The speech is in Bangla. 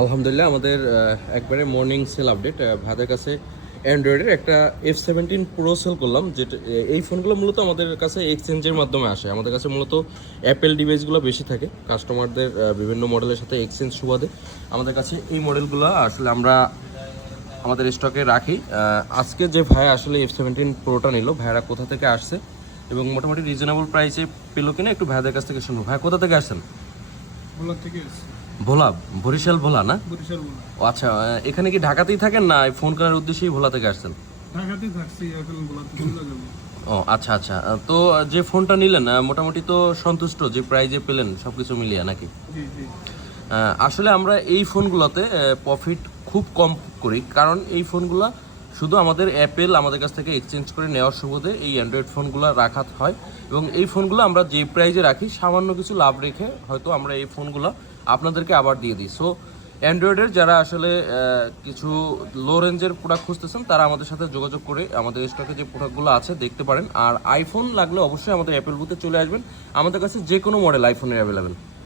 আলহামদুলিল্লাহ আমাদের একবারে মর্নিং সেল আপডেট ভাইদের কাছে অ্যান্ড্রয়েডের একটা F17 প্রো সেল করলাম, যেটা এই ফোনগুলো মূলত আমাদের কাছে এক্সচেঞ্জের মাধ্যমে আসে। আমাদের কাছে মূলত অ্যাপেল ডিভাইসগুলো বেশি থাকে, কাস্টমারদের বিভিন্ন মডেলের সাথে এক্সচেঞ্জ সুবাদে আমাদের কাছে এই মডেলগুলো আসলে আমরা আমাদের স্টকে রাখি। আজকে যে ভাই আসলে F17 প্রোটা নিল, ভাইরা কোথা থেকে আসছে এবং মোটামুটি রিজনেবল প্রাইসে পেলো কিনা একটু ভাইদের কাছ থেকে শুনবো। ভাই কোথা থেকে আসছেন? ভোলা থেকে এসেছি। ভোলা, বরিশাল ভোলা না? বরিশাল ভোলা। ও আচ্ছা, এখানে কি ঢাকাতেই থাকেন না ফোন করার উদ্দেশ্যেই ভোলা থেকে আসছেন? ঢাকাতেই থাকছি, এখন ভোলাতে চলে যাবো। ও আচ্ছা আচ্ছা, তো যে ফোনটা নিলেন মোটামুটি তো সন্তুষ্ট যে প্রাইজে পেলেন সব কিছু মিলিয়ে নাকি? জি জি। আসলে আমরা এই ফোনগুলোতে প্রফিট খুব কম করি, কারণ এই ফোনগুলো শুধু আমাদের অ্যাপেল আমাদের কাছ থেকে এক্সচেঞ্জ করে নেওয়ার সুবাদে এই অ্যান্ড্রয়েড ফোনগুলো রাখা হয় এবং এই ফোনগুলো আমরা যে প্রাইজে রাখি সামান্য কিছু লাভ রেখে হয়তো আমরা এই ফোনগুলো আপনাদেরকে আবার দিয়ে দিই। সো অ্যান্ড্রয়েডের যারা আসলে কিছু লো রেঞ্জের প্রোডাক্ট খুঁজতেছেন তারা আমাদের সাথে যোগাযোগ করে আমাদের স্টকে যে প্রোডাক্টগুলো আছে দেখতে পারেন। আর আইফোন লাগলে অবশ্যই আমাদের অ্যাপেল বুথে চলে আসবেন, আমাদের কাছে যে কোনো মডেল আইফোনের অ্যাভেলেবেল।